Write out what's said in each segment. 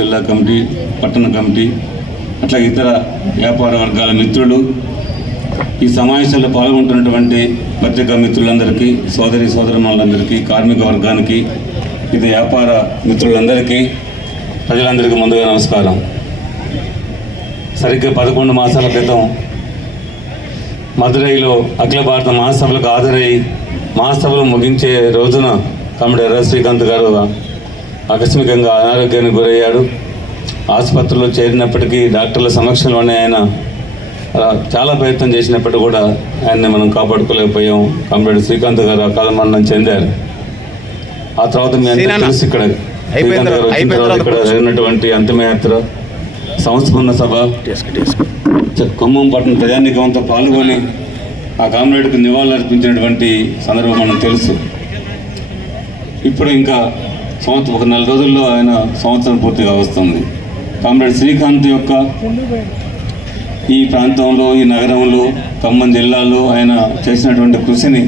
జిల్లా కమిటీ, పట్టణ కమిటీ, అట్లా ఇతర వ్యాపార వర్గాల మిత్రులు, ఈ సమావేశంలో పాల్గొంటున్నటువంటి పత్రికా మిత్రులందరికీ, సోదరులందరికీ, కార్మిక వర్గానికి, ఇది వ్యాపార మిత్రులందరికీ, ప్రజలందరికీ ముందుగా నమస్కారం. సరిగ్గా 11 మాసాల క్రితం మదురైలో అఖిల భారత మహాసభలకు హాజరై మహాసభలు ముగించే రోజున కామ్రేడ్ ఎర్ర శ్రీకాంత్ గారు ఆకస్మికంగా అనారోగ్యానికి గురయ్యాడు. ఆసుపత్రిలో చేరినప్పటికీ డాక్టర్ల సమక్షంలోనే ఆయన చాలా ప్రయత్నం చేసినప్పటికీ కూడా ఆయన్ని మనం కాపాడుకోలేకపోయాం. కామ్రేడ్ శ్రీకాంత్ గారు అకాల మరణం చెందారు. ఆ తర్వాత మీ అందరికీ తెలుసు, ఇక్కడ శ్రీకాంత్ గారు వచ్చిన తర్వాత ఇక్కడ జరిగినటువంటి అంతిమయాత్ర, సంస్మరణ సభ, ఖమ్మం పట్టణ ప్రజానీకంతో పాల్గొని ఆ కామ్రేడ్కు నివాళులు అర్పించినటువంటి సందర్భం మనకు తెలుసు. ఇప్పుడు ఇంకా ఒక 4 రోజుల్లో ఆయన సంవత్సరం పూర్తిగా వస్తుంది. కామ్రేడ్ శ్రీకాంత్ యొక్క ఈ ప్రాంతంలో, ఈ నగరంలో, ఖమ్మం జిల్లాలో ఆయన చేసినటువంటి కృషిని,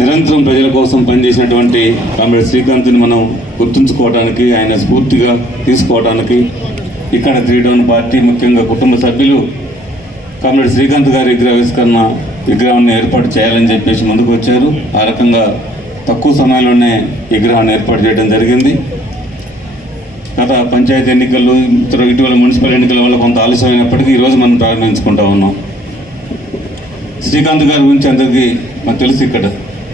నిరంతరం ప్రజల కోసం పనిచేసినటువంటి కామ్రేడ్ శ్రీకాంత్ని మనం గుర్తుంచుకోవడానికి, ఆయన స్ఫూర్తిగా తీసుకోవడానికి ఇక్కడ 3 టౌన్ పార్టీ, ముఖ్యంగా కుటుంబ సభ్యులు కామ్రేడ్ శ్రీకాంత్ గారి విగ్రహాన్ని ఏర్పాటు చేయాలని చెప్పేసి ముందుకు వచ్చారు. ఆ రకంగా తక్కువ సమయంలోనే విగ్రహాన్ని ఏర్పాటు చేయడం జరిగింది. గత పంచాయతీ ఎన్నికలు, ఇటీవల మున్సిపల్ ఎన్నికల వల్ల కొంత ఆలస్యమైనప్పటికీ ఈరోజు మనం ప్రారంభించుకుంటా ఉన్నాం. శ్రీకాంత్ గారి గురించి అందరికీ మనకు తెలుసు. ఇక్కడ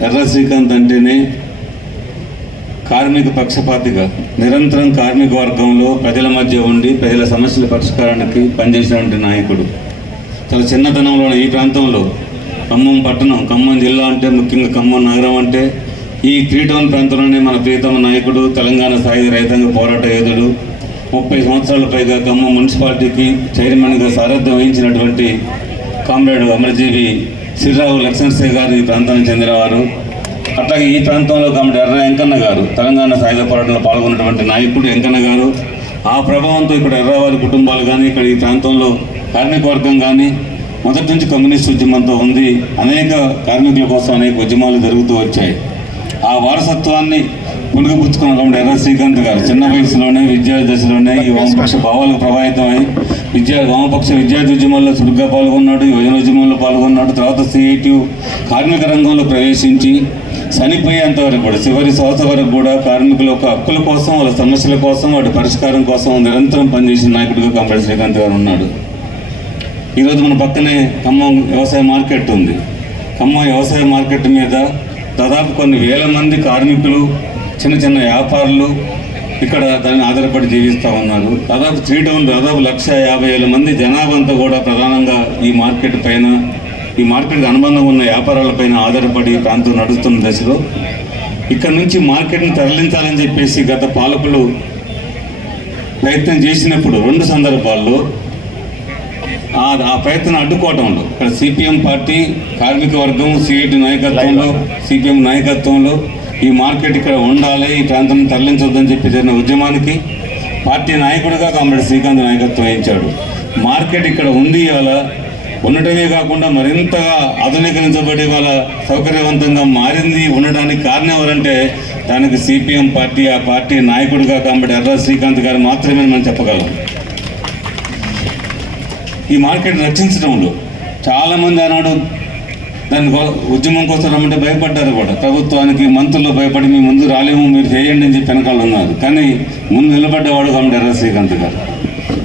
ఎర్ర శ్రీకాంత్ అంటేనే కార్మిక పక్షపాతిగా, నిరంతరం కార్మిక వర్గంలో ప్రజల మధ్య ఉండి ప్రజల సమస్యల పరిష్కారానికి పనిచేసినటువంటి నాయకుడు. చాలా చిన్నతనంలో ఈ ప్రాంతంలో ఖమ్మం పట్టణం, ఖమ్మం జిల్లా అంటే, ముఖ్యంగా ఖమ్మం నగరం అంటే, ఈ 3 టౌన్ ప్రాంతంలోనే మన ప్రియతమ నాయకుడు, తెలంగాణ సాయుధ రైతాంగ పోరాట యోధుడు, 30 సంవత్సరాల పైగా ఖమ్మం మున్సిపాలిటీకి చైర్మన్గా సారథ్యం వహించినటువంటి కామ్రేడ్ అమరజీవి సిర్రావు లక్ష్మణ్ గారు ఈ ప్రాంతానికి చెందినవారు. అట్లాగే ఈ ప్రాంతంలో కామ్రేడ్ ఎర్ర వెంకన్న గారు, తెలంగాణ సాయుధ పోరాటంలో పాల్గొన్నటువంటి నాయకుడు వెంకన్న గారు. ఆ ప్రభావంతో ఇక్కడ ఎర్రవారి కుటుంబాలు కానీ, ఇక్కడ ఈ ప్రాంతంలో కార్మిక వర్గం కానీ మొదటి నుంచి కమ్యూనిస్ట్ ఉద్యమంతో ఉంది. అనేక కార్మికుల కోసం అనేక ఉద్యమాలు జరుగుతూ వచ్చాయి. ఆ వారసత్వాన్ని పుణుకుపుచ్చుకున్న ఎర్ర శ్రీకాంత్ గారు చిన్న వయసులోనే, విద్యార్థి దశలోనే ఈ వామపక్ష భావాలకు ప్రభావితమై వామపక్ష విద్యార్థి ఉద్యమంలో చురుగ్గా పాల్గొన్నాడు, యువజన ఉద్యమంలో పాల్గొన్నాడు. తర్వాత సిఐటియు కార్మిక రంగంలో ప్రవేశించి చనిపోయేంత వరకు కూడా, చివరి శ్వాస వరకు కూడా కార్మికుల యొక్క హక్కుల కోసం, వాళ్ళ సమస్యల కోసం, వాటి పరిష్కారం కోసం నిరంతరం పనిచేసిన నాయకుడిగా కామ్రేడ్ శ్రీకాంత్ గారు ఉన్నాడు. ఈరోజు మన పక్కనే ఖమ్మం వ్యవసాయ మార్కెట్ ఉంది. ఖమ్మం వ్యవసాయ మార్కెట్ మీద దాదాపు కొన్ని వేల మంది కార్మికులు, చిన్న చిన్న వ్యాపారులు ఇక్కడ దాన్ని ఆధారపడి జీవిస్తూ ఉన్నారు. దాదాపు 3 టౌన్ దాదాపు 150,000 మంది జనాభా అంతా కూడా ప్రధానంగా ఈ మార్కెట్ పైన, ఈ మార్కెట్కి అనుబంధం ఉన్న వ్యాపారాలపైన ఆధారపడి ప్రాంతం నడుస్తున్న దశలో ఇక్కడ నుంచి మార్కెట్ని తరలించాలని చెప్పేసి గత పాలకులు ప్రయత్నం చేసినప్పుడు 2 సందర్భాల్లో ఆ ప్రయత్నం అడ్డుకోవటంలో ఇక్కడ సిపిఎం పార్టీ, కార్మిక వర్గం, సిఐటి నాయకత్వంలో, సిపిఎం నాయకత్వంలో ఈ మార్కెట్ ఇక్కడ ఉండాలి, ఈ ప్రాంతాన్ని తరలించొద్దని చెప్పి జరిగిన ఉద్యమానికి పార్టీ నాయకుడిగా కామ్రేడ్ శ్రీకాంత్ నాయకత్వం వహించాడు. మార్కెట్ ఇక్కడ ఉంది, ఇవాళ ఉండటమే కాకుండా మరింతగా ఆధునీకరించబడి వాళ్ళ సౌకర్యవంతంగా మారింది. ఉండడానికి కారణం ఎవరంటే దానికి సిపిఎం పార్టీ, ఆ పార్టీ నాయకుడిగా కామ్రేడ్ ఎర్ర శ్రీకాంత్ గారు మాత్రమే మనం చెప్పగలం. ఈ మార్కెట్ రక్షించడంలో చాలామంది ఆనాడు దాని ఉద్యమం కోసం రమ్మంటే భయపడ్డారు కూడా. ప్రభుత్వానికి, మంత్రులు భయపడి మీ ముందు రాలేము, మీరు చేయండి అని చెప్పి వెనకాల ఉన్నారు. కానీ ముందు నిలబడ్డవాడు కామ్రేడ్ ఎర్ర శ్రీకాంత్ గారు.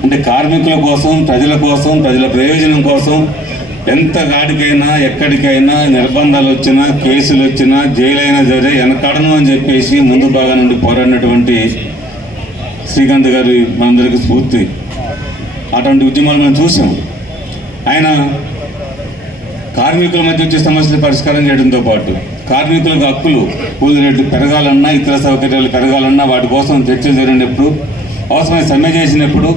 అంటే కార్మికుల కోసం, ప్రజల కోసం, ప్రజల ప్రయోజనం కోసం ఎంత గాడికైనా, ఎక్కడికైనా నిర్బంధాలు వచ్చినా, కేసులు వచ్చినా, జైలైనా సరే వెనకాడను అని చెప్పేసి ముందు భాగం నుండి పోరాడినటువంటి శ్రీకాంత్ గారు మనందరికీ స్ఫూర్తి. అటువంటి ఉద్యమాలు మనం చూసాం. ఆయన కార్మికుల మధ్య వచ్చే సమస్యలు పరిష్కారం చేయడంతో పాటు కార్మికులకు హక్కులు, కూలి రేట్లు పెరగాలన్నా, ఇతర సౌకర్యాలు పెరగాలన్నా వాటి కోసం చర్చలు జరిగినప్పుడు, అవసరమైన సమ్మె చేసినప్పుడు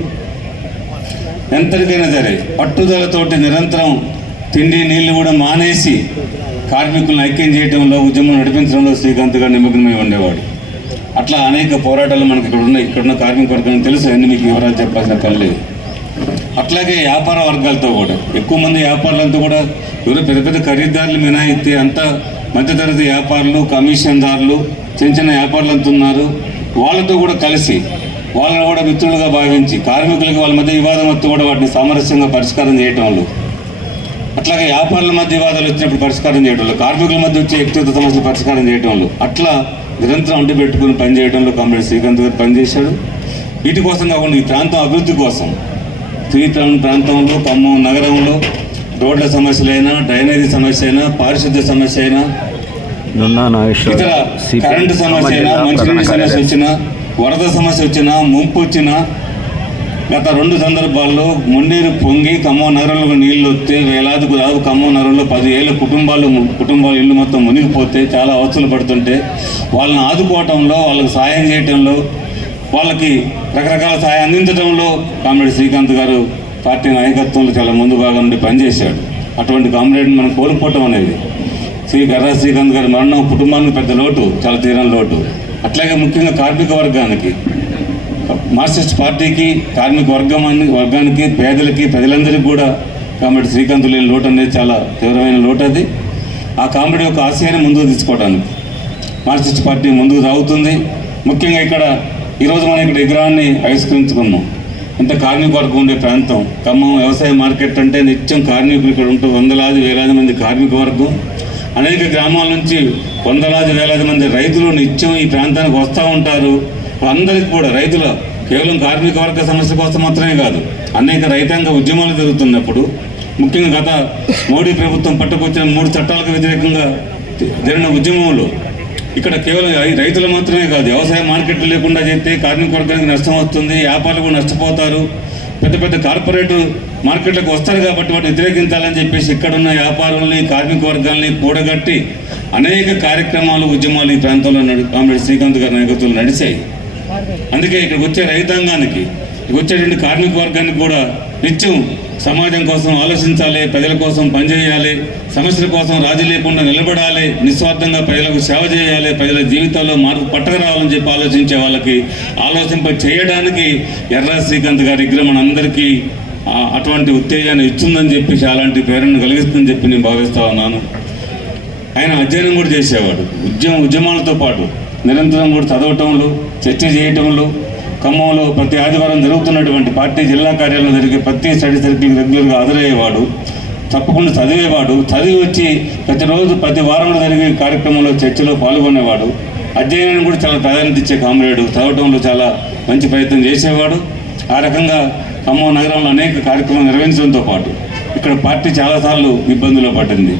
ఎంతటికైనా సరే పట్టుదలతోటి నిరంతరం తిండి నీళ్లు కూడా మానేసి కార్మికులను ఐక్యం చేయడంలో, ఉద్యమం నడిపించడంలో శ్రీకాంత్ గారు నిమగ్నమై ఉండేవాడు. అట్లా అనేక పోరాటాలు మనకి ఇక్కడ ఉన్నాయి. ఇక్కడున్న కార్మిక వర్గానికి తెలుసు, అన్ని మీకు వివరాలు చెప్పాల్సిన పని లేదు. అట్లాగే వ్యాపార వర్గాలతో కూడా ఎక్కువ మంది వ్యాపారులతో కూడా ఎవరో పెద్ద పెద్ద ఖరీదారులు మినహాయితే అంతా మధ్యతరగతి వ్యాపారులు, కమిషన్దారులు, చిన్న చిన్న వ్యాపారులు అంతా ఉన్నారు. వాళ్ళతో కూడా కలిసి వాళ్ళని కూడా మిత్రులుగా భావించి కార్మికులకి వాళ్ళ మధ్య వివాదం వస్తే కూడా వాటిని సామరస్యంగా పరిష్కారం చేయటంలో, అట్లాగే వ్యాపారుల మధ్య వివాదాలు వచ్చినప్పుడు పరిష్కారం చేయడంలో, కార్మికుల మధ్య వచ్చే వ్యక్తిగత సమస్యలు పరిష్కారం చేయడంలో అట్లా నిరంతరం అంటు పెట్టుకుని పనిచేయడంలో కామ్రేడ్ శ్రీకాంత్ గారు పనిచేశాడు. వీటి కోసం కాకుండా ఈ ప్రాంతం అభివృద్ధి కోసం శ్రీకాంత్ ప్రాంతంలో ఖమ్మం నగరంలో రోడ్ల సమస్యలైనా, డ్రైనేజీ సమస్య అయినా, పారిశుద్ధ్య సమస్య అయినా, ఇతర కరెంటు సమస్య అయినా, మంచినీటి సమస్య వచ్చినా, వరద సమస్య వచ్చినా, ముంపు వచ్చినా, గత 2 సందర్భాల్లో మున్నీరు పొంగి ఖమ్మం నగరంలో నీళ్లు వస్తే వేలాదికు దాదాపు ఖమ్మం నగరంలో 10,000 కుటుంబాలు ఇల్లు మొత్తం మునిగిపోతే చాలా అవస్థలు పడుతుంటే వాళ్ళని ఆదుకోవటంలో, వాళ్ళకి సాయం చేయటంలో, వాళ్ళకి రకరకాల సాయం అందించడంలో కామ్రేడ్ శ్రీకాంత్ గారు పార్టీ నాయకత్వంలో చాలా ముందు భాగం నుండి పనిచేశాడు. అటువంటి కామ్రేడ్ని మనం కోల్పోవటం అనేది ఎర్ర శ్రీకాంత్ గారి మరణం కుటుంబానికి పెద్ద లోటు, చాలా తీరని లోటు. అట్లాగే ముఖ్యంగా కార్మిక వర్గానికి, మార్క్సిస్ట్ పార్టీకి, కార్మిక వర్గానికి, పేదలకి, ప్రజలందరికీ కూడా కామ్రేడ్ శ్రీకాంత్ లేని లోటు అనేది చాలా తీవ్రమైన లోటు. అది ఆ కామ్రేడ్ యొక్క ఆశయాన్ని ముందుకు తీసుకోవడానికి మార్క్సిస్ట్ పార్టీ ముందుకు సాగుతుంది. ముఖ్యంగా ఇక్కడ ఈరోజు మనం ఇక్కడ విగ్రహాన్ని ఆవిష్కరించుకున్నాం. అంటే కార్మిక వర్గం ఉండే ప్రాంతం ఖమ్మం వ్యవసాయ మార్కెట్ అంటే నిత్యం కార్మికులు ఇక్కడ ఉంటూ వందలాది వేలాది మంది కార్మిక వర్గం, అనేక గ్రామాల నుంచి వందలాది వేలాది మంది రైతులు నిత్యం ఈ ప్రాంతానికి వస్తూ ఉంటారు. అందరికీ కూడా రైతుల కేవలం కార్మిక వర్గ సమస్య కోసం మాత్రమే కాదు, అనేక రైతాంగ ఉద్యమాలు జరుగుతున్నప్పుడు, ముఖ్యంగా గత మోడీ ప్రభుత్వం పట్టుకొచ్చిన 3 చట్టాలకు వ్యతిరేకంగా జరిగిన ఉద్యమంలో ఇక్కడ కేవలం రైతులు మాత్రమే కాదు, వ్యవసాయ మార్కెట్లు లేకుండా చేస్తే కార్మిక వర్గానికి నష్టం వస్తుంది, వ్యాపారులు కూడా నష్టపోతారు, పెద్ద పెద్ద కార్పొరేట్ మార్కెట్లకు వస్తారు కాబట్టి వాటిని వ్యతిరేకించాలని చెప్పేసి ఇక్కడున్న వ్యాపారుల్ని, కార్మిక వర్గాల్ని కూడగట్టి అనేక కార్యక్రమాలు, ఉద్యమాలు ఈ ప్రాంతంలో కామ్రేడ్ శ్రీకాంత్ గారి నాయకత్వంలో నడిచాయి. అందుకే ఇక్కడికి వచ్చే రైతాంగానికి, వచ్చేటువంటి కార్మిక వర్గానికి కూడా నిత్యం సమాజం కోసం ఆలోచించాలి, ప్రజల కోసం పనిచేయాలి, సమస్యల కోసం రాజీ లేకుండా నిలబడాలి, నిస్వార్థంగా ప్రజలకు సేవ చేయాలి, ప్రజల జీవితాల్లో మార్పు పట్టకరావాలని చెప్పి ఆలోచించే వాళ్ళకి ఆలోచింప చేయడానికి ఎర్ర శ్రీకాంత్ గారి విగ్రహం మనందరికీ అటువంటి ఉత్తేజాన్ని ఇస్తుందని చెప్పేసి, అలాంటి ప్రేరణ కలిగిస్తుందని చెప్పి నేను భావిస్తూ ఉన్నాను. ఆయన అధ్యయనం కూడా చేసేవాడు. ఉద్యమాలతో పాటు నిరంతరం కూడా చదవటంలో, చర్చ చేయటంలో, ఖమ్మంలో ప్రతి ఆదివారం జరుగుతున్నటువంటి పార్టీ జిల్లా కార్యాలయంలో జరిగే ప్రతి స్టడీ సర్కిల్కి రెగ్యులర్గా హాజరయ్యేవాడు, తప్పకుండా చదివేవాడు. చదివి వచ్చి ప్రతిరోజు ప్రతి వారంలో జరిగే కార్యక్రమంలో చర్చలో పాల్గొనేవాడు. అధ్యయనాన్ని కూడా చాలా ప్రాధాన్యత ఇచ్చే కామ్రేడు, చదవటంలో చాలా మంచి ప్రయత్నం చేసేవాడు. ఆ రకంగా ఖమ్మం నగరంలో అనేక కార్యక్రమాలు నిర్వహించడంతో పాటు ఇక్కడ పార్టీ చాలాసార్లు ఇబ్బందులు పడింది.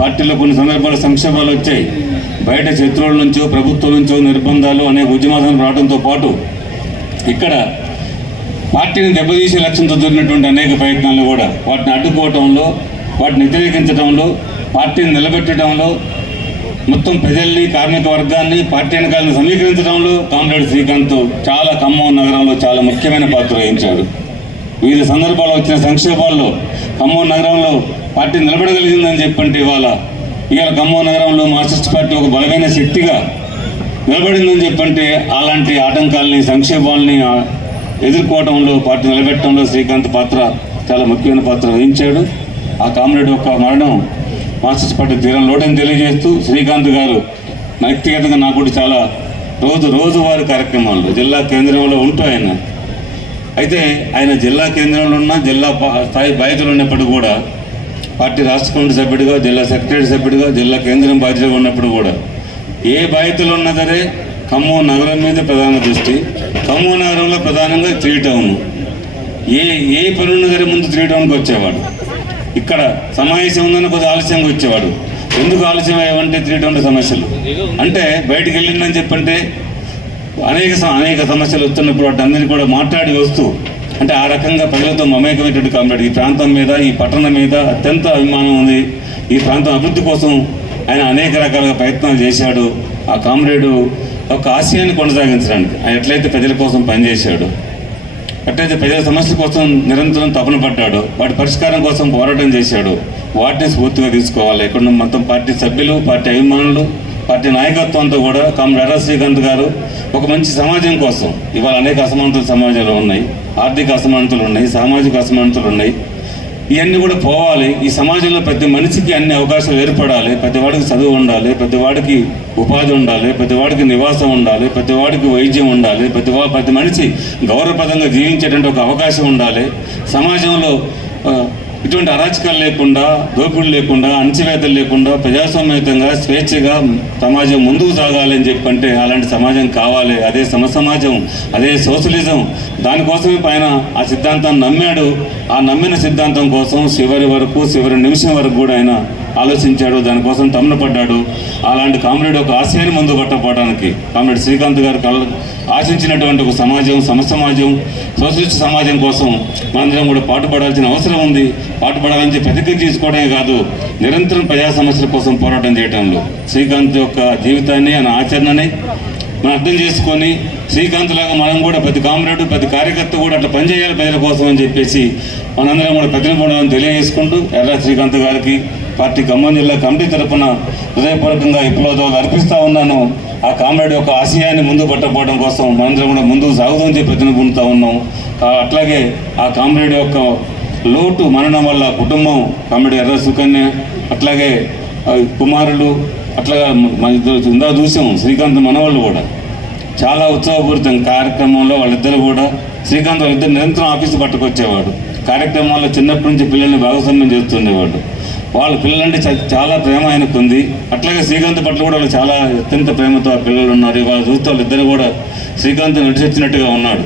పార్టీలో కొన్ని సందర్భాలు సంక్షేమాలు వచ్చాయి. బయట శత్రువుల నుంచో, ప్రభుత్వం నుంచో నిర్బంధాలు, అనేక ఉద్యమాలు రావడంతో పాటు ఇక్కడ పార్టీని దెబ్బతీసే లక్ష్యంతో జరిగినటువంటి అనేక ప్రయత్నాలు కూడా వాటిని అడ్డుకోవటంలో, వాటిని వ్యతిరేకించడంలో, పార్టీని నిలబెట్టడంలో, మొత్తం ప్రజల్ని, కార్మిక వర్గాన్ని, పార్టీ వెనకాలను సమీకరించడంలో కామ్రేడ్ శ్రీకాంత్ చాలా ఖమ్మం నగరంలో చాలా ముఖ్యమైన పాత్ర వహించాడు. వివిధ సందర్భాల్లో వచ్చిన సంక్షేమాల్లో ఖమ్మం నగరంలో పార్టీ నిలబడగలిగిందని చెప్పంటే ఇవాళ ఖమ్మం నగరంలో మార్క్సిస్ట్ పార్టీ ఒక బలమైన శక్తిగా నిలబడిందని చెప్పంటే అలాంటి ఆటంకాలని, సంక్షేమాలని ఎదుర్కోవడంలో, పార్టీ నిలబెట్టడంలో శ్రీకాంత్ పాత్ర చాలా ముఖ్యమైన పాత్ర వహించాడు. ఆ కామ్రేడ్ యొక్క మరణం మార్క్సిస్ట్ పార్టీ తీరం లోటని తెలియజేస్తూ, శ్రీకాంత్ గారు వ్యక్తిగతంగా నాకు కూడా చాలా రోజువారీ కార్యక్రమాల్లో జిల్లా కేంద్రంలో ఉంటూ అయితే ఆయన జిల్లా కేంద్రంలో ఉన్న జిల్లా స్థాయి బాధ్యతలు ఉన్నప్పుడు కూడా, పార్టీ రాష్ట్ర కమిటీ సభ్యుడిగా, జిల్లా సెక్రటరీ సభ్యుడిగా, జిల్లా కేంద్రం బాధ్యతగా ఉన్నప్పుడు కూడా ఏ బాధ్యతలు ఉన్నా సరే ఖమ్మం నగరం మీద ప్రధాన దృష్టి. ఖమ్మం నగరంలో ప్రధానంగా 3 టౌన్, ఏ పని ఉన్నా సరే ముందు 3 టౌన్కి వచ్చేవాడు. ఇక్కడ సమావేశం ఉందని కొద్దిగా ఆలస్యంగా వచ్చేవాడు. ఎందుకు ఆలస్యం అయ్యావంటే 3 టౌన్ల సమస్యలు అంటే బయటికి వెళ్ళిందని చెప్పంటే అనేక సమస్యలు వస్తున్నప్పుడు వాటందరినీ కూడా మాట్లాడి వస్తూ, అంటే ఆ రకంగా ప్రజలతో మమేకమైనటువంటి కామ్రేడ్. ఈ ప్రాంతం మీద, ఈ పట్టణం మీద అత్యంత అభిమానం ఉంది. ఈ ప్రాంతం అభివృద్ధి కోసం ఆయన అనేక రకాలుగా ప్రయత్నాలు చేశాడు. ఆ కామ్రేడు ఒక ఆశయాన్ని కొనసాగించడానికి ఆయన ఎట్లయితే ప్రజల కోసం పనిచేశాడు, ఎట్లయితే ప్రజల సమస్యల కోసం నిరంతరం తపన పడ్డాడు, వాటి పరిష్కారం కోసం పోరాటం చేశాడు, వాటిని స్ఫూర్తిగా తీసుకోవాలి. ఇక్కడ మొత్తం పార్టీ సభ్యులు, పార్టీ అభిమానులు, పార్టీ నాయకత్వంతో కూడా కామ్రేడ్ ఎర్ర శ్రీకాంత్ గారు ఒక మంచి సమాజం కోసం, ఇవాళ అనేక అసమానతలు సమాజంలో ఉన్నాయి, ఆర్థిక అసమానతలు ఉన్నాయి, సామాజిక అసమానతలు ఉన్నాయి, ఇవన్నీ కూడా పోవాలి. ఈ సమాజంలో ప్రతి మనిషికి అన్ని అవకాశాలు ఏర్పడాలి. ప్రతివాడికి చదువు ఉండాలి, ప్రతివాడికి ఉపాధి ఉండాలి, ప్రతివాడికి నివాసం ఉండాలి, ప్రతివాడికి వైద్యం ఉండాలి, ప్రతి మనిషి గౌరవప్రదంగా జీవించేటువంటి ఒక అవకాశం ఉండాలి. సమాజంలో ఇటువంటి అరాచకాలు లేకుండా, దోపిడీ లేకుండా, అణచివేతలు లేకుండా ప్రజాస్వామ్యతంగా స్వేచ్ఛగా సమాజం ముందుకు సాగాలి అని చెప్పంటే అలాంటి సమాజం కావాలి. అదే సమసమాజం, అదే సోషలిజం. దానికోసమే పైన ఆ సిద్ధాంతాన్ని నమ్మాడు. ఆ నమ్మిన సిద్ధాంతం కోసం చివరి నిమిషం వరకు కూడా ఆయన ఆలోచించాడు, దానికోసం తమ్మున పడ్డాడు. అలాంటి కామ్రేడ్ ఒక ఆశయాన్ని ముందు పట్టపోవడానికి కామ్రేడ్ శ్రీకాంత్ గారు ఆశించినటువంటి ఒక సమాజం, సమసమాజం, సోషలిస్ట్ సమాజం కోసం మనందరం కూడా పాటుపడాల్సిన అవసరం ఉంది. పాటుపడాలని ప్రతిజ్ఞ తీసుకోవడమే కాదు, నిరంతరం ప్రజా సమస్యల కోసం పోరాటం చేయడంలో శ్రీకాంత్ యొక్క జీవితాన్ని, ఆయన ఆచరణని మనం అర్థం చేసుకొని శ్రీకాంత్ లాగా మనం కూడా ప్రతి కామ్రేడు, ప్రతి కార్యకర్త కూడా అట్లా పనిచేయాలి ప్రజల కోసం అని చెప్పేసి మనందరం కూడా ప్రతినిపడాలని తెలియజేసుకుంటూ ఎర్ర శ్రీకాంత్ గారికి పార్టీ ఖమ్మం జిల్లా కమిటీ తరఫున హృదయపూర్వకంగా విప్లవాలు అర్పిస్తూ ఉన్నాను. ఆ కామ్రేడ్ యొక్క ఆశయాన్ని ముందు పట్టకపోవడం కోసం మనందరం కూడా ముందుకు సాగుదని చెప్పి ప్రతినిపుతూ ఉన్నాం. అట్లాగే ఆ కామ్రేడ్ యొక్క లోటు మరణం వల్ల కుటుంబం, కామ్రేడ్ ఎర్ర సుకన్య, అట్లాగే కుమారులు, అట్లాగా ఇందా చూసాం శ్రీకాంత్ మనవాళ్ళు కూడా చాలా ఉత్సాహపూరితం కార్యక్రమంలో వాళ్ళిద్దరు కూడా శ్రీకాంత్ వాళ్ళిద్దరు నిరంతరం ఆఫీసు పట్టుకొచ్చేవాడు. కార్యక్రమాల్లో చిన్నప్పటి నుంచి పిల్లల్ని భాగస్వామ్యం చేస్తుండేవాడు. వాళ్ళ పిల్లలంటే చాలా ప్రేమ ఆయనకు ఉంది. అట్లాగే శ్రీకాంత్ పట్ల కూడా వాళ్ళు చాలా అత్యంత ప్రేమతో ఆ పిల్లలు ఉన్నారు. వాళ్ళు చూస్తే వాళ్ళిద్దరు కూడా శ్రీకాంత్ నడిచొచ్చినట్టుగా ఉన్నాడు.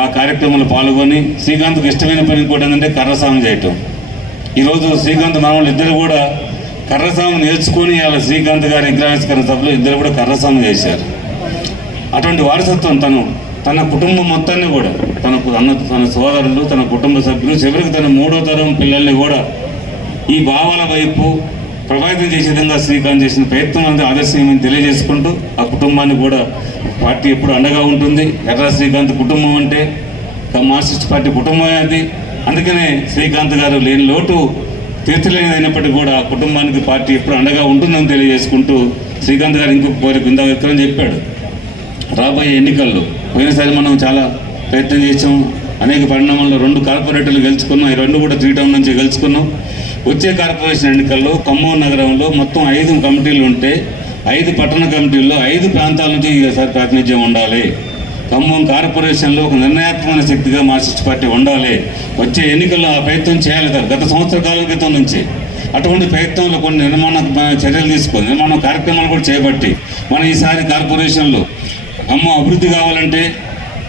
ఆ కార్యక్రమంలో పాల్గొని శ్రీకాంత్కి ఇష్టమైన పని కూడా ఏంటంటే కర్రసాము చేయటం. ఈరోజు శ్రీకాంత్ మనవాళ్ళు ఇద్దరు కూడా కర్రసాము నేర్చుకొని అలా శ్రీకాంత్ గారి విగ్రహావిష్కరణ సభలో ఇద్దరు కూడా కర్రసాము చేశారు. అటువంటి వారసత్వం తన కుటుంబం మొత్తాన్ని కూడా తన సోదరులు, తన కుటుంబ సభ్యులు, చివరికి తన 3వ తరం పిల్లల్ని కూడా ఈ భావాల వైపు ప్రభావితం చేసే విధంగా శ్రీకాంత్ చేసిన ప్రయత్నం అనేది ఆదర్శనీయమని తెలియజేసుకుంటూ ఆ కుటుంబాన్ని కూడా పార్టీ ఎప్పుడు అండగా ఉంటుంది. ఎర్ర శ్రీకాంత్ కుటుంబం అంటే మార్క్సిస్ట్ పార్టీ కుటుంబమే అది. అందుకనే శ్రీకాంత్ గారు లేని లోటు తీర్చలేనిదైనప్పటికీ కూడా ఆ కుటుంబానికి పార్టీ ఎప్పుడు అండగా ఉంటుందని తెలియజేసుకుంటూ శ్రీకాంత్ గారు ఇంకొక కోరిక ఇందా వ్యక్తం చెప్పాడు. రాబోయే ఎన్నికల్లో పోయినసారి మనం చాలా ప్రయత్నం చేసాం, అనేక పరిణామాల్లో 2 కార్పొరేటర్లు గెలుచుకున్నాం. ఈ 2 కూడా 3 టౌన్ నుంచి గెలుచుకున్నాం. వచ్చే కార్పొరేషన్ ఎన్నికల్లో ఖమ్మం నగరంలో మొత్తం 5 కమిటీలు ఉంటే 5 పట్టణ కమిటీల్లో 5 ప్రాంతాల నుంచి ఈసారి ప్రాతినిధ్యం ఉండాలి. ఖమ్మం కార్పొరేషన్లో ఒక నిర్ణయాత్మకమైన శక్తిగా మార్క్సిస్ట్ పార్టీ ఉండాలి. వచ్చే ఎన్నికల్లో ఆ ప్రయత్నం చేయాలి. గత సంవత్సర కాలం క్రితం నుంచి అటువంటి ప్రయత్నంలో కొన్ని నిర్మాణ చర్యలు తీసుకొని నిర్మాణ కార్యక్రమాలు కూడా చేపట్టి మనం ఈసారి కార్పొరేషన్లో ఖమ్మం అభివృద్ధి కావాలంటే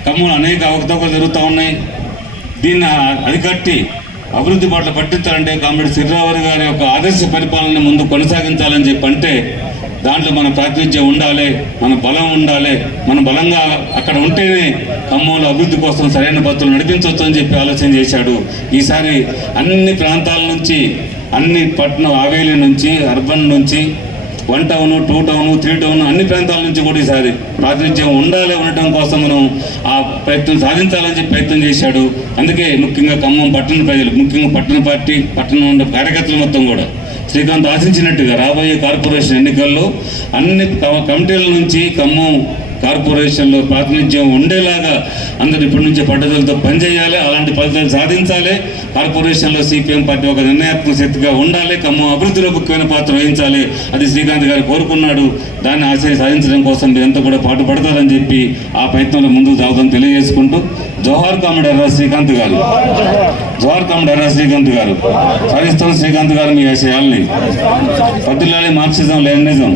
ఖమ్మంలో అనేక అవకతవకలు జరుగుతూ ఉన్నాయి. దీన్ని అరికట్టి అభివృద్ధి పట్ల పట్టించాలంటే కామ్రేడ్ సిర్రావరి గారి యొక్క ఆదర్శ పరిపాలన ముందు కొనసాగించాలని చెప్పంటే దాంట్లో మన ప్రాతినిధ్యం ఉండాలి, మన బలం ఉండాలి. మన బలంగా అక్కడ ఉంటేనే ఖమ్మంలో అభివృద్ధి కోసం సరైన పద్ధతులు నడిపించవచ్చు అని చెప్పి ఆలోచన చేశాడు. ఈసారి అన్ని ప్రాంతాల నుంచి, అన్ని పట్టణం ఆవేలి నుంచి, అర్బన్ నుంచి, 1 టౌన్, 2 టౌన్, 3 టౌన్ అన్ని ప్రాంతాల నుంచి కూడా ఈసారి ప్రాతినిధ్యం ఉండటం కోసం మనం ఆ ప్రయత్నం సాధించాలని చెప్పి ప్రయత్నం చేశాడు. అందుకే ముఖ్యంగా ఖమ్మం పట్టణ ప్రజలు, ముఖ్యంగా పట్టణ పార్టీ, పట్టణంలో ఉన్న కార్యకర్తలు మొత్తం కూడా శ్రీకాంత్ ఆశించినట్టుగా రాబోయే కార్పొరేషన్ ఎన్నికల్లో అన్ని కమిటీల నుంచి ఖమ్మం కార్పొరేషన్లో ప్రాతినిధ్యం ఉండేలాగా అందరూ ఇప్పటి నుంచే పట్టుదలతో పనిచేయాలి. అలాంటి ఫలితాలు సాధించాలి. కార్పొరేషన్లో సిపిఎం పార్టీ ఒక నిర్ణయాత్మక శక్తిగా ఉండాలి. ఖమ్మం అభివృద్ధిలో ముఖ్యమైన పాత్ర వహించాలి. అది శ్రీకాంత్ గారు కోరుకున్నాడు. దాన్ని ఆశయం సాధించడం కోసం మీరంతా కూడా పాటుపడతారని చెప్పి ఆ ప్రయత్నంలో ముందుకు సాగుతామని తెలియజేసుకుంటూ జోహార్ కామ్రేడ్ ఎర్ర శ్రీకాంత్ గారు, జోహార్ కామ్రేడ్ ఎర్ర శ్రీకాంత్ గారు, సాధిస్తాం శ్రీకాంత్ గారు మీ ఆశయాల్ని. పట్టులాలి మార్క్సిజం, లెనినిజం.